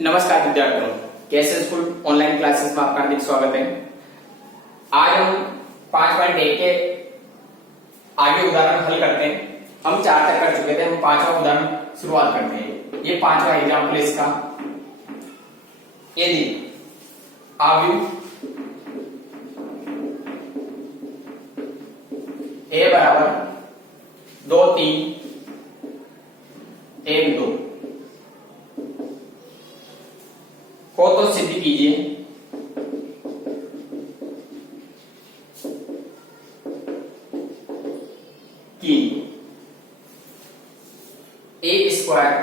नमस्कार विद्यार्थियों, कैसे स्कूल ऑनलाइन क्लासेस में आपका हार्दिक स्वागत है। आज हम 5.1 के आगे उदाहरण हल करते हैं। हम 4 तक कर चुके थे, हम 5वां उदाहरण शुरुआत करते हैं। ये 5वां एग्जाम्पल इसका। यदि आव्यूह a बराबर 2 3 1 2 को तो सिद्ध कीजिए कि a square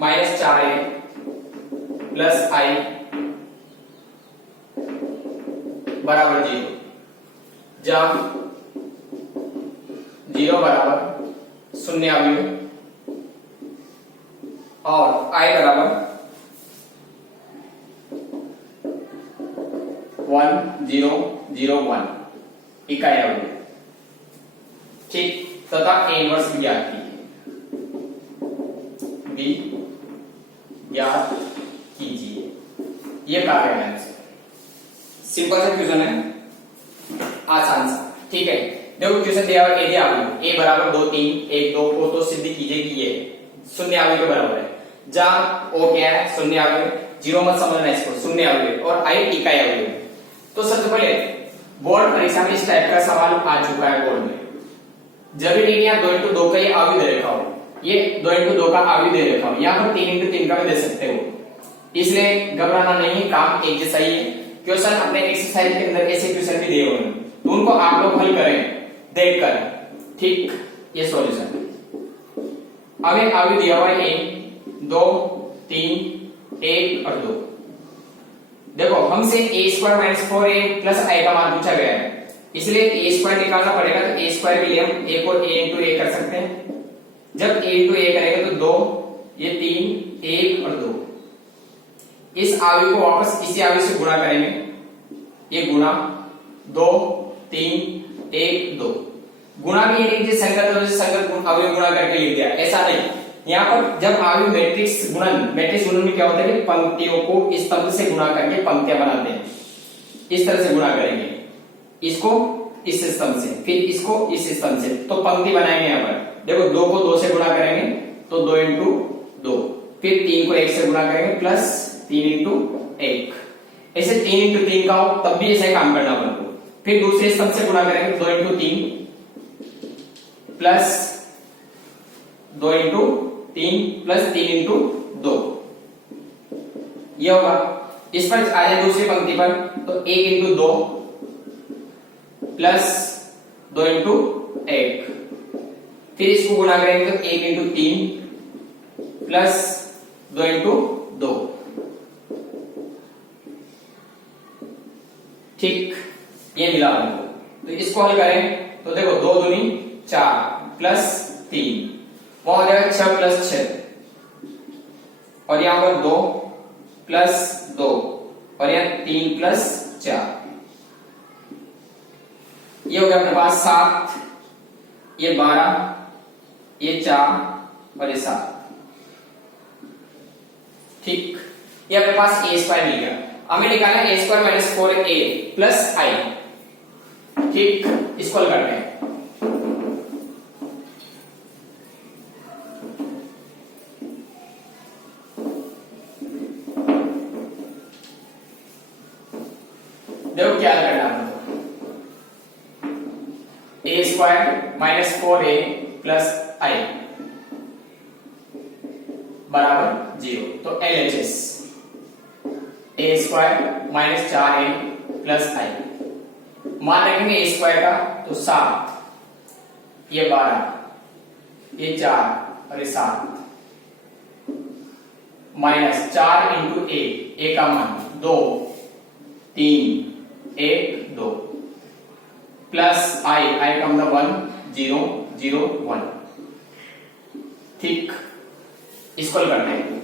minus 4a plus i बराबर 0, जब 0 बराबर शून्य आव्यूह और i बराबर 1 0 0 1 इकाई आव्यूह, ठीक, तथा a इनवर्स भी ज्ञात कीजिए। ये कार्य है, सिंपल सा क्वेश्चन है, आसान सा, ठीक है। देखो क्वेश्चन दिया हुआ यदि आव्यूह a बराबर 2 3 1 2 को तो सिद्ध कीजिए कि ये शून्य आव्यूह के बराबर है। जहां o क्या है, शून्य आव्यूह, 0 मत समझना इसको, शून्य आव्यूह, और i इकाई आव्यूह। तो सबसे पहले बोर्ड परीक्षा में इस टाइप का सवाल आ चुका है बोर्ड में। जब भी यहाँ 2 इंटू 2 का ये आव्यूह दे रखा हो, ये 2 इंटू 2 का आव्यूह दे रखा हो, यहाँ पर 3 इंटू 3 का भी दे सकते हो, इसलिए घबराना नहीं, काम एक जैसा ही है। क्वेश्चन अपने एक्सरसाइज के अंदर ऐसे क्वेश्चन भी दिए हुए हैं, तो उनको आप लोग हल करें देखकर, ठीक। ये सॉल्यूशन हमें आव्यूह दिया हुआ है 1 2 3 1 और 2। देखो हमसे a square minus 4a plus i का मान पूछा गया है, इसलिए a स्क्वायर निकालना पड़ेगा। तो a स्क्वायर के लिए हम a को a इंटू a कर सकते हैं। जब a इंटू a करेंगे तो 2, ये 3 1 और 2। इस आव्यूह को वापस इसी आव्यूह से गुणा करेंगे, ये गुणा 2 3 1 2। गुणा भी ये लीजिए संगत आव्यूह गुणा करके लिख दिया, ऐसा नहीं। यहाँ पर जब आव्यूह मैट्रिक्स गुणन में क्या होता है कि पंक्तियों को स्तंभ से गुणा करके पंक्तियां बनाते हैं, इस तरह से गुणा करेंगे, इसको इस स्तंभ से, फिर इसको इस स्तंभ से, तो पंक्ति बनाएंगे। यहाँ पर देखो 2 को 2 से गुणा करेंगे तो 2 इंटू 2, फिर 3 को 1 से गुणा करेंगे प्लस 3 इंटू 1। ऐसे 3 इंटू 3 का हो तब भी ऐसा काम करना अपन को। फिर दूसरे स्तंभ से गुणा करेंगे 2 into 3 plus 2 into 3 plus 3 into 2, ये होगा। इस पर आ जाए दूसरी पंक्ति पर, तो 1 इंटू 2 प्लस 2 इंटू 1, फिर इसको गुणा करेंगे तो 1 इंटू 3 प्लस 2 इंटू 2, ठीक, ये मिला हमको। तो इसको हल करें तो देखो 2 दूनी 4 प्लस 3, वहां हो जाएगा 6 प्लस 6, और यहां पर 2 प्लस 2, और यहां 3 प्लस 4, ये हो गया अपने पास 7, ये 12, ये 4 और ये 7, ठीक। ये अपने पास a स्क्वायर मिल गया। हमें निकालना है a square minus 4a plus i, ठीक। इसको हल करते हैं। देखो क्या करना है, a square minus 4a plus i बराबर 0, तो LHS a square minus 4a plus i, मान रखेंगे a स्क्वायर का तो 7, ये 12, ये 4 और ये 7, माइनस 4 इंटू a का मान 2 3 1 2 प्लस i का मतलब 1 0 0 1, ठीक। इसको हल करते हैं।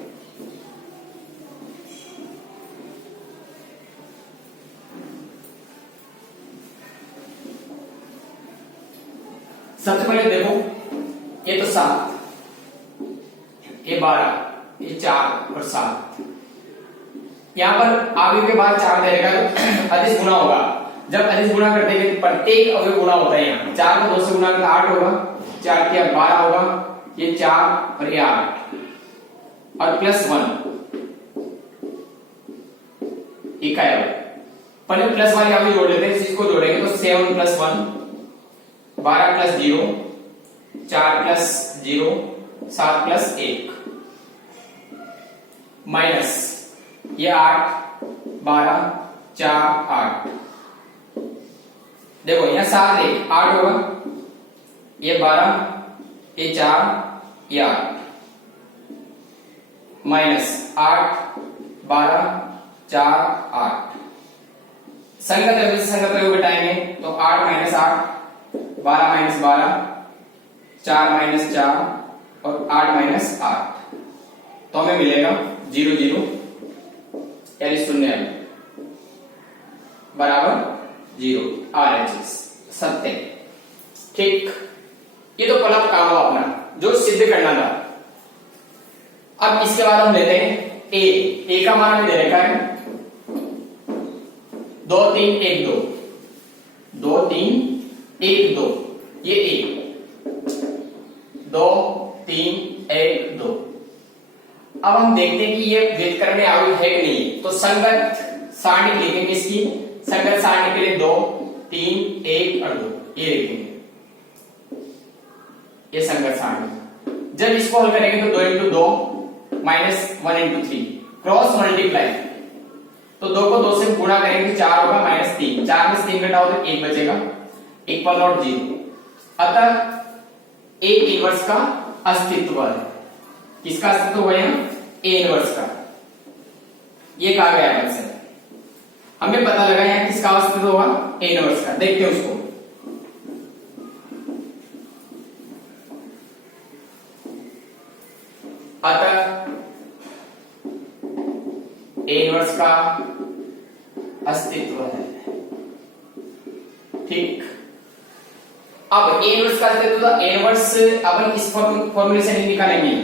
सबसे पहले देखो ये तो 7, ये 12, ये 4 और 7। यहाँ पर आगे के बाद 4 दे रहेगा तो अदिश गुना होगा। जब अदिश गुना करते हैं तो प्रत्येक अवयव गुना होता है। यहाँ 4 को 2 से गुना करते 8 होगा, 4 के 12 होगा, ये 4 और ये 8 और +1 इकाई। पहले प्लस वाले अवयव जोड़ लेते हैं, इसको जोड़ेंगे तो 7 + 1 12 + 0 4 + 0 7 + 1 माइनस ये 8 12 4 8। देखो यहाँ 7 1 8 होगा, ये 12 ये 4 ये 8 माइनस 8 12 4 8। संगत अवयव से संगत अवयव घटाएंगे तो 8 - 8 12 - 12 4 - 4 और 8 - 8 तो हमें मिलेगा 0 0 यानी 0 बराबर 0 RHS सत्य। ठीक, ये तो पहला काम हुआ अपना जो सिद्ध करना था। अब इसके बाद हम लेते हैं ए का मान हमें दे रखा है 2 3 1 2 2 3 1 2 ये ए 2 3 1 2। अब हम देखते हैं कि ये व्युत्क्रम में अवयव है कि नहीं, तो संगत सारणी लिखेंगे। इसकी संगत सारणी के लिए 2 3 1 और 2 ये लिखेंगे, ये संगत सारणी। जब इसको हल करेंगे तो 2 × 2 -1 × 3 क्रॉस मल्टीप्लाई, तो 2 को 2 से गुणा करेंगे 4 होगा -3 4 में से 3 घटाओ तो 1 बचेगा, इक्वल और 0। अतः ए इनवर्स का अस्तित्व है। किसका अस्तित्व हुआ यहाँ? ए इनवर्स का। ये कहा गया है आंसर। हमें पता लगा यहाँ किसका अस्तित्व हुआ? ए इनवर्स का। देखते हैं उसको। अतः ए इनवर्स का अस्तित्व है। ठीक, अब ए इनवर्स का अस्तित्व था। ए इनवर्स अपन इस फॉर्मूले से निकालेंगे,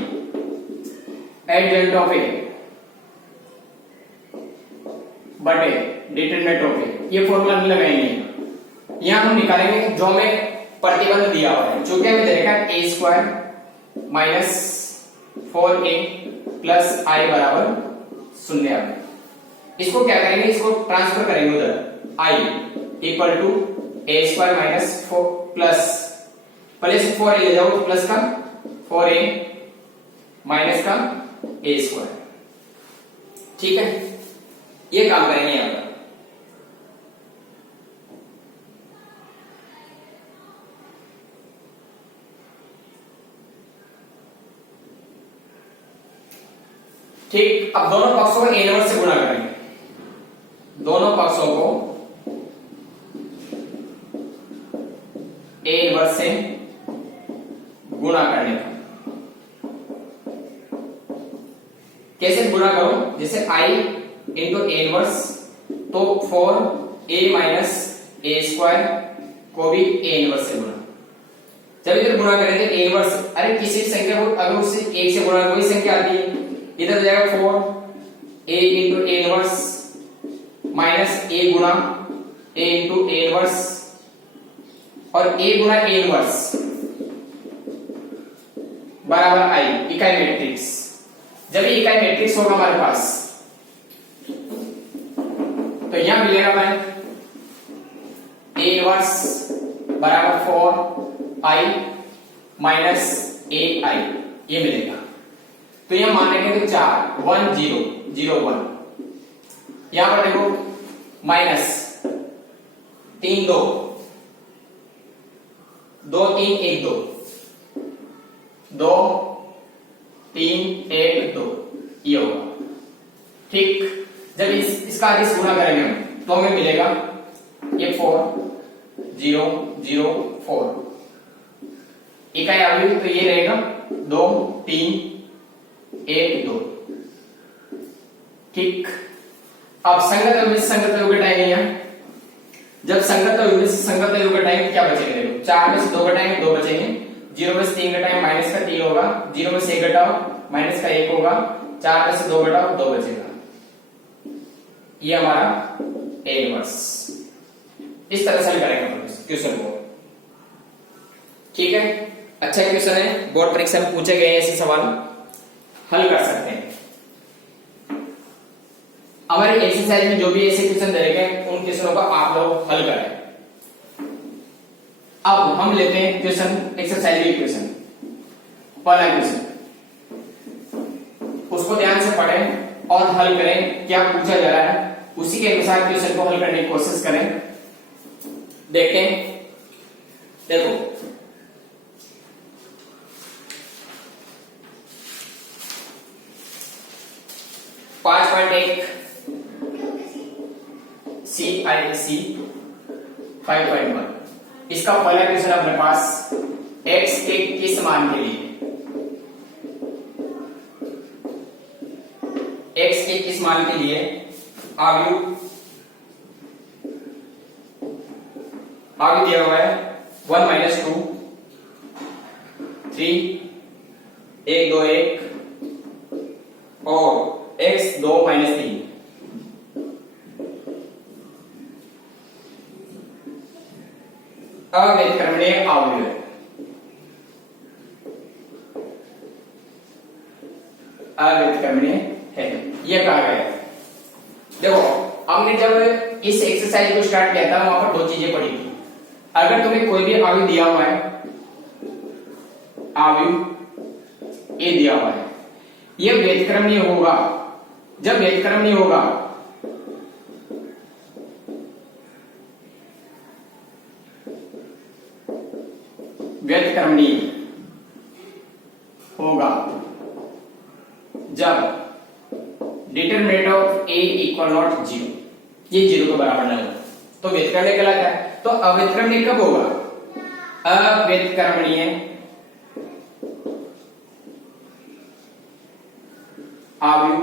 एडजॉइंट ऑफ ए बटे डिटरमिनेंट ऑफ ए। ये फॉर्मूला नहीं लगाएंगे, यहां हम निकालेंगे जो हमें प्रतिबंध दिया हुआ है। जो कि हमें देखा है a² - 4a + i = 0। इसको क्या करेंगे? इसको ट्रांसफर करेंगे उधर। i = a² - 4 प्लस पहले से 4a ले जाओ तो प्लस का 4a माइनस का a²। ठीक है, ये काम करेंगे यहां पर। ठीक, अब दोनों पक्षों को a इनवर्स से गुणा करेंगे। दोनों पक्षों को a इनवर्स से गुणा करने का कैसे गुणा करो? जैसे i × a इनवर्स, तो 4a - a² को भी a इनवर्स से गुणा। जब इधर गुणा करेंगे a इनवर्स, अरे किसी संख्या को अगर उससे 1 से गुणा कोई संख्या आती है, इधर जाएगा 4a × a inverse minus a गुणा a × a इनवर्स और a गुणा a इनवर्स बराबर i इकाई मैट्रिक्स। जब ये इकाई मैट्रिक्स होगा हमारे पास, तो यहां मिलेगा हमें a इनवर्स बराबर 4i माइनस ai, ये मिलेगा। तो यहां मान लेंगे तो 4 1 0 0 1। यहां पर देखो माइनस 3 2 2 3 1 2 2 3 1 2 ये होगा। ठीक, जब इसका आदेश गुणा करेंगे हम तो हमें मिलेगा ये 4 0 0 4 इकाई अवयव, तो ये रहेगा 2 3 1 2। ठीक, अब संगत अवयव से संगत अवयव घटाएंगे। यहाँ जब संगत अवयव से संगत अवयव घटाएंगे क्या बचेंगे? देखो 4 में से 2 घटाएंगे 2 बचेंगे, 0 में से 3 घटाएंगे माइनस का 3 होगा, 0 में से 1 घटाओ माइनस का 1 होगा, 4 में से 2 घटाओ 2 बचेगा, ये हमारा ए इनवर्स। इस तरह से हल करेंगे क्वेश्चन को, ठीक है। अच्छा क्वेश्चन है, बोर्ड परीक्षा में पूछे गए ऐसे सवाल हल कर सकते हैं। हमारी एक्सरसाइज में जो भी ऐसे क्वेश्चन दे गए उन क्वेश्चनों का आप लोग हल करें। अब हम लेते हैं क्वेश्चन, एक्सरसाइज के क्वेश्चन। पहला क्वेश्चन, उसको ध्यान से पढ़ें और हल करें, क्या पूछा जा रहा है उसी के अनुसार क्वेश्चन को हल करने की कोशिश करें। देखें, देखो 5.1 CIC 5.1, इसका पहला क्वेश्चन अपने पास x के किस मान के लिए, x के किस मान के लिए आयु दिया हुआ है 1 - 2 3 1 2 1 और x 2 - 3। अव्यतिक्रमणीय अवयव, अव्यतिक्रमणीय है, ये कहा गया है। देखो हमने जब इस एक्सरसाइज को स्टार्ट किया था वहां पर 2 चीजें पढ़ी थी। अगर तुम्हें कोई भी अवयव दिया हुआ है, अवयव ए दिया हुआ है, यह व्यतिक्रमणीय होगा। जब व्यतिक्रमणीय होगा व्यतिक्रमणीय होगा जब determinant of A equal not 0, ये 0 के बराबर नहीं हो तो व्यतिक्रमणीय कहलाता है। तो अव्यतिक्रमणीय कब होगा? अव्यतिक्रमणीय अवयव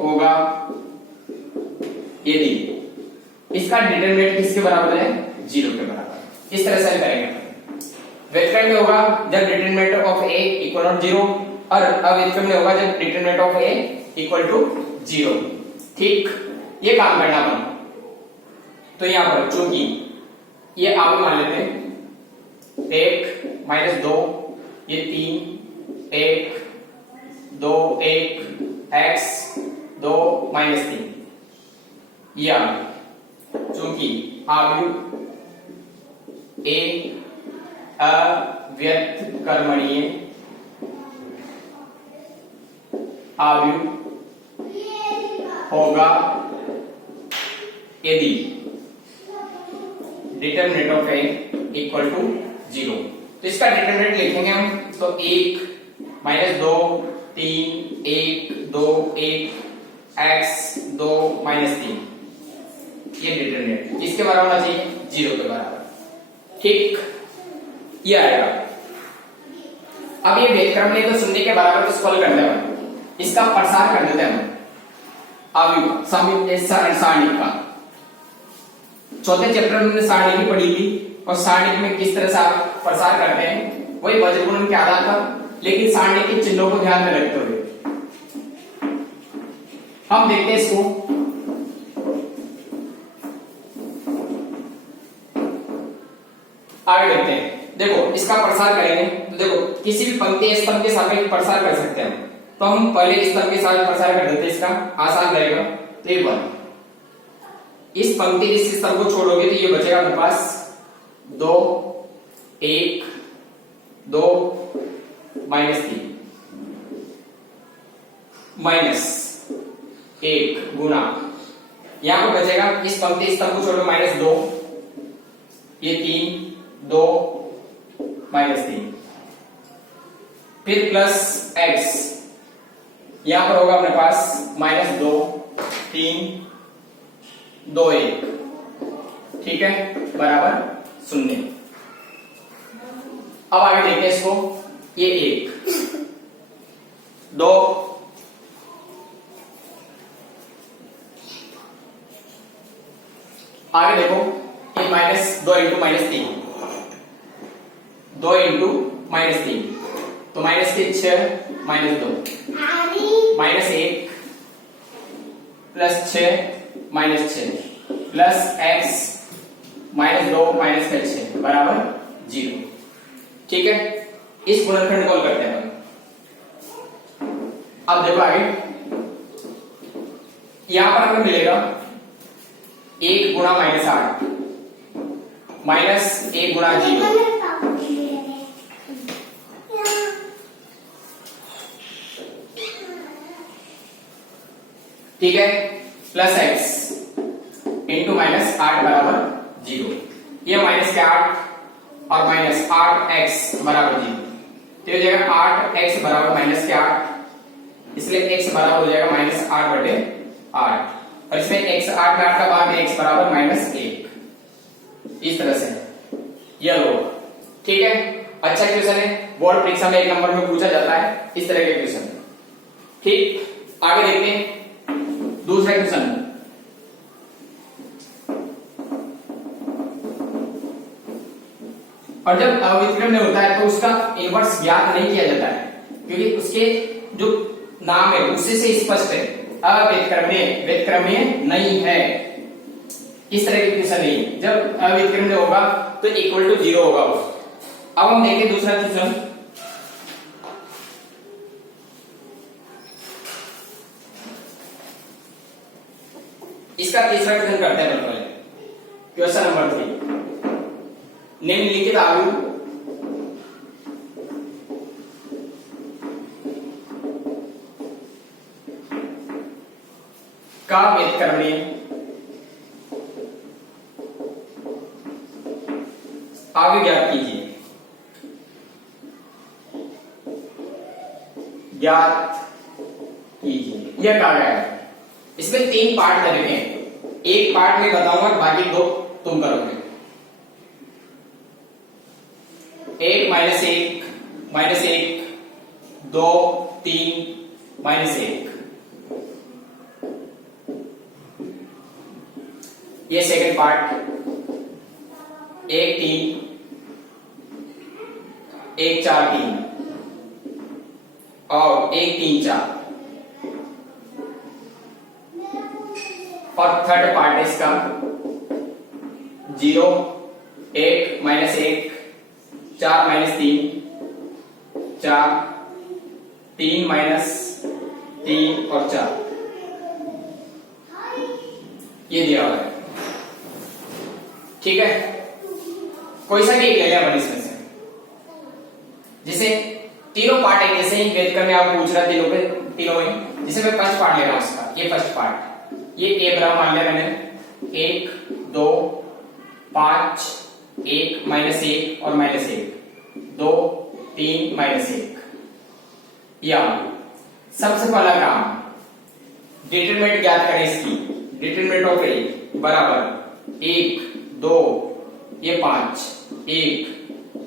होगा यदि इसका डिटरमिनेंट किसके बराबर है? 0 के बराबर। इस तरह से करेंगे। व्यतिक्रमणीय होगा जब determinant of A equal to 0 और अव्यतिक्रमणीय होगा जब determinant of A equal to 0। ठीक, ये काम करना अपन। तो यहां पर चूंकि ये आप मान लेते हैं 1 - 2, ये 3 1 2 1 x 2 - 3, ये आ गया। चूंकि अवयव ए अव्यतिक्रमणीय अवयव होगा यदि determinant of A equal to 0। तो इसका डिटरमिनेंट लिखेंगे हम, तो 1 - 2 3 1 2 1 x 2 - 3, ये डिटरमिनेंट किसके बराबर होना चाहिए? 0 के बराबर। ठीक, ये आएगा। अब ये व्यतिक्रमणीय तो शून्य के बराबर तो सॉल्व करना है, इसका प्रसार कर देते हैं हम सारणी का। चौथे चैप्टर में हमने सारणी की पढ़ी थी और सारणी में किस तरह से आप प्रसार करते हैं वही वज्रगुणन के आधार पर, लेकिन सारणी के चिन्हों को ध्यान में रखते हुए हम देखते हैं इसको। आगे देखते हैं। देखो इसका प्रसार करेंगे तो देखो किसी भी पंक्ति स्तंभ के सापेक्ष प्रसार कर सकते हैं। तो हम पहले स्तंभ के साथ प्रसार कर देते हैं, इसका आसान रहेगा। तो ये 1, इस पंक्ति इस स्तंभ को छोड़ोगे तो ये बचेगा अपने पास 2 1 2 -3 -1 गुना, यहां पर बचेगा इस पंक्ति स्तंभ को छोड़ो -2, ये 3 2 -3, फिर प्लस x, यहां पर होगा अपने पास -2 3 2 1, ठीक है, बराबर 0। अब आगे देखते हैं इसको। ये 1 2 आगे देखो, ये -2 × -3 2 × -3, तो माइनस के 6 minus 2 minus 1 plus 6 minus 6 plus x minus 2 minus का 6 बराबर 0। ठीक है, इस गुणनखंड को करते हैं। अब देखो आगे, यहां पर हमें मिलेगा 1 गुणा माइनस 8 माइनस 1 गुणा 0 ठीक है, प्लस एक्स इंटू माइनस 8 बराबर 0। ये माइनस के 8 और माइनस 8 एक्स बराबर 0, तो हो जाएगा 8 एक्स बराबर माइनस के 8, इसलिए x बराबर हो जाएगा माइनस 8 बटे 8, और इसमें x 8 में 8 का भाग x बराबर माइनस 1। इस तरह से यह लो। ठीक है, अच्छा क्वेश्चन है, बोर्ड परीक्षा में 1 नंबर में पूछा जाता है इस तरह के क्वेश्चन। ठीक, आगे देखते हैं दूसरा क्वेश्चन। और जब अव्युत्क्रमण होता है तो उसका इनवर्स ज्ञात नहीं किया जाता है, क्योंकि उसके जो नाम है उससे से स्पष्ट है, अव्युत्क्रमणीय व्युत्क्रमणीय नहीं है। इस तरह के क्वेश्चन नहीं, जब अव्युत्क्रमणीय होगा तो इक्वल टू 0 होगा वो। अब हम देखें दूसरा क्वेश्चन। इसका तीसरा क्वेश्चन करते हैं पहले। क्वेश्चन नंबर 3, निम्नलिखित आयु का व्युत्क्रमणीय आगे ज्ञात कीजिए। ज्ञात कीजिए, यह कहा गया है। इसमें 3 पार्ट करेंगे, एक पार्ट में बताऊंगा, बाकी 2 तुम करोगे। 1 माइनस 1 माइनस 1 2 3 माइनस 1, ये सेकंड पार्ट। 1 3 1 4 3 और 1 3 4, और थर्ड पार्ट है इसका 0 1 माइनस 1 4 माइनस 3 4 3 माइनस 3 और 4, ये दिया हुआ है। ठीक है, कोई सा भी एक ले लिया अपन इसमें से, जिसे तीनों पार्ट है, जैसे ही व्युत्क्रम में आपको पूछ रहा है तीनों में, जिसे मैं फर्स्ट पार्ट ले रहा हूं उसका, ये फर्स्ट पार्ट, ये ए बराबर मान लिया मैंने 1 2 5 1 माइनस 1 और माइनस 1 2 3 माइनस 1। या सबसे पहला काम डिटरमिनेंट ज्ञात करें इसकी। डिटरमिनेंट ऑफ ए बराबर 1 2 ये 5 1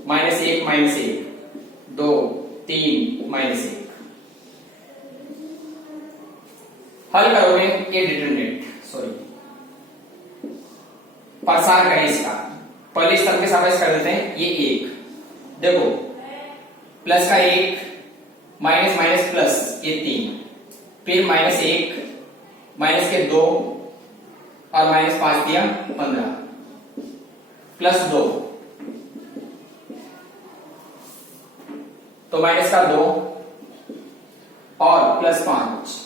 माइनस 1 2 3 माइनस 1। हल करोगे ये डिटरमिनेंट, सॉरी प्रसार करें इसका, पहले स्तंभ के सापेक्ष कर देते हैं। ये 1 देखो, प्लस का 1 माइनस माइनस प्लस ये 3, फिर माइनस 1 माइनस के 2 और माइनस 5 दिया 15 प्लस 2, तो माइनस का 2 और प्लस 5,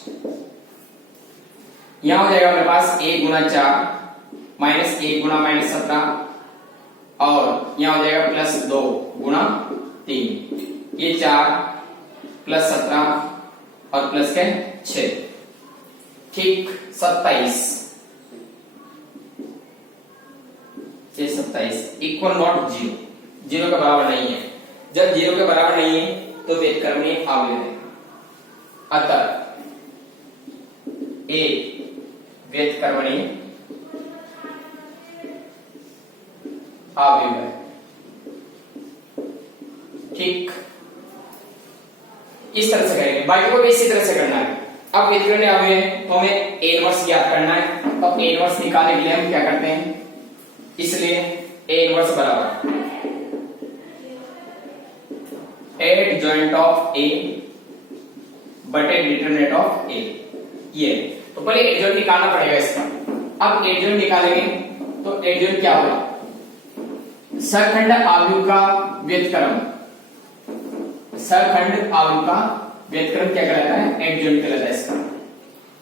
यहां हो जाएगा मेरे पास 1 गुना 4 माइनस 1 गुना माइनस 17, और यहां हो जाएगा प्लस 2 गुना 3, ये 4 प्लस 17 और प्लस के 6, ठीक 27, ये 27 इक्वल नॉट 0, 0 के बराबर नहीं है। जब 0 के बराबर नहीं है तो व्युत्क्रमणीय अवयव है। अतः ए व्युत्क्रमणीय अवयव है। ठीक, इस तरह से करेंगे, बाकी को भी इसी तरह से करना है। अब व्युत्क्रमणीय अवयव है तो हमें ए इनवर्स ज्ञात करना है। अब ए इनवर्स निकालने के लिए हम क्या करते हैं, इसलिए ए इनवर्स बराबर एडजॉइंट ऑफ ए बटे डिटरमिनेंट ऑफ ए, ये तो पहले एडजॉइंट निकालना पड़ेगा इसका। अब एडजॉइंट निकालेंगे तो एडजॉइंट क्या होगा, सरखंड आव्यूह का व्यतक्रम, सरखंड आव्यूह का व्यतक्रम क्या कहलाता है, एडजॉइंट कहलाता है इसका।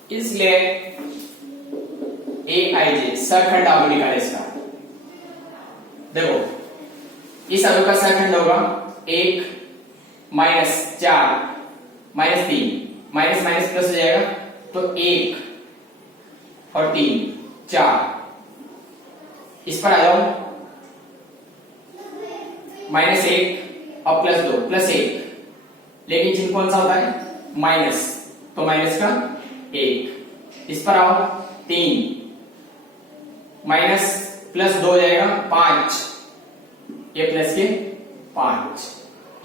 इसलिए ए आई जे सरखंड आव्यूह निकाले इसका। देखो इस आव्यूह का सरखंड होगा 1 minus 4 minus 3, minus minus plus हो जाएगा तो 1 और 3 4, इस पर आ जाओ -1 और +2 +1, लेकिन चिन्ह कौन सा होता है माइनस, तो माइनस का 1, इस पर आओ 3 माइनस +2 हो जाएगा 5, ये प्लस के 5,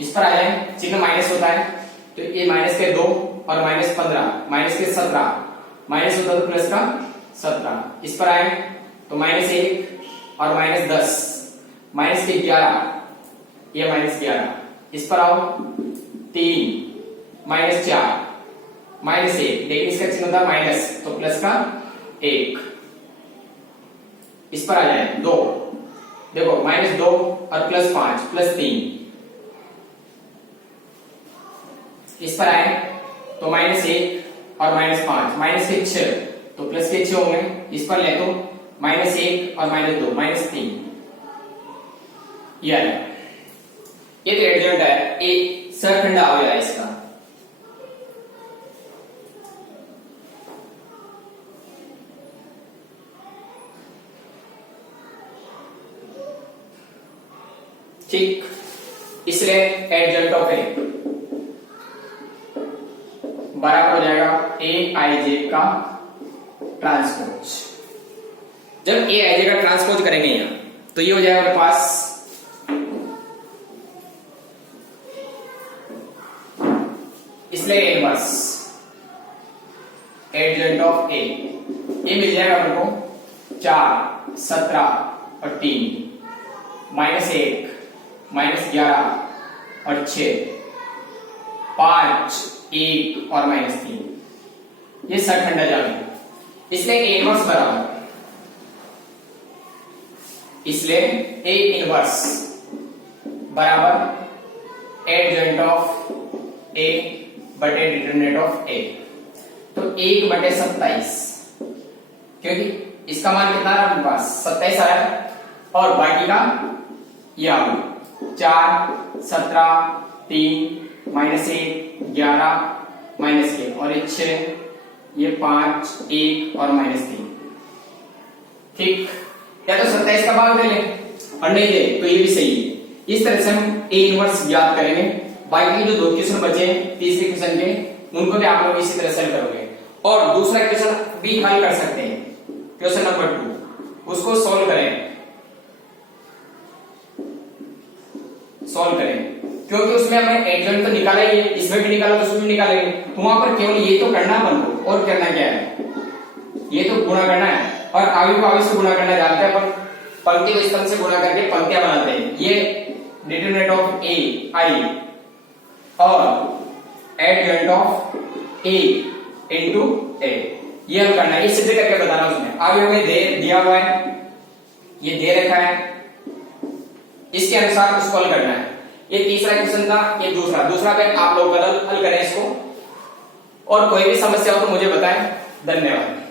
इस पर आ जाए चिन्ह माइनस होता है तो ये माइनस के 2 और -15 माइनस के 17, माइनस होता तो प्लस का 17, इस पर आए तो -1 और -10 माइनस के 11, ये -11, इस पर आओ 3 -4 -1, लेकिन इसका चिन्ह होता है माइनस तो प्लस का 1, इस पर आ जाए 2, देखो -2 और +5 +3, इस पर आए तो -1 और -5 माइनस के 6 तो प्लस के 6 होंगे, इस पर ले तो -1 और -2 -3, ये तो एडजॉइंट है, एक सरखंड आव्यूह है इसका। ठीक, इसलिए एडजॉइंट ऑफ ए बराबर हो जाएगा ए आई जे का ट्रांसपोज। जब ए आई जे का ट्रांसपोज करेंगे यहां तो ये हो जाएगा हमारे पास इसलिए इनवर्स एडजॉइंट ऑफ ए, ये मिल जाएगा अपने को 4 17 और 3 -1 -11 और 6 5 1 और -3, ये सरखंड जाएगा। इसलिए ए इनवर्स बराबर, इसलिए ए इनवर्स बराबर एडजॉइंट ऑफ ए बटे डिटरमिनेंट ऑफ ए, तो 1/27, क्योंकि इसका मान कितना है अपने पास 27 आया और बाकी का ये आ गया 4 17 3 -1 11 -1 और ये 6, ये 5 1 और -3, ठीक, या तो 27 का भाग दे लें और नहीं दे तो ये भी सही है। इस तरह से हम ए इनवर्स ज्ञात करेंगे। बाकी जो 2 क्वेश्चन बचे तीसरे क्वेश्चन के उनको भी आप लोग इसी तरह से हल करोगे, और दूसरा क्वेश्चन भी हल कर सकते हैं, क्वेश्चन नंबर 2 उसको सॉल्व करें क्योंकि उसमें हमने एडजॉइंट तो निकाला ही है, इसमें भी निकाला तो उसमें भी निकालेंगे, तो वहां पर केवल ये तो करना अपन को, और करना क्या है, ये तो गुणा करना है, और आव्यूह को आव्यूह से गुणा करना जानते हैं अपन, पंक्ति को इस तरह से गुणा करके पंक्तियां बनाते हैं। ये डिटरमिनेंट ऑफ ए आई और एडजॉइंट ऑफ ए इनटू ए, ये हम करना है, ये सिद्ध करके बताना उसमें। आव्यूह में दिया हुआ है, ये दे रखा है, इसके अनुसार उसको हल करना है। ये तीसरा क्वेश्चन था, ये दूसरा पे आप लोग हल करें इसको, और कोई भी समस्या हो तो मुझे बताएं। धन्यवाद।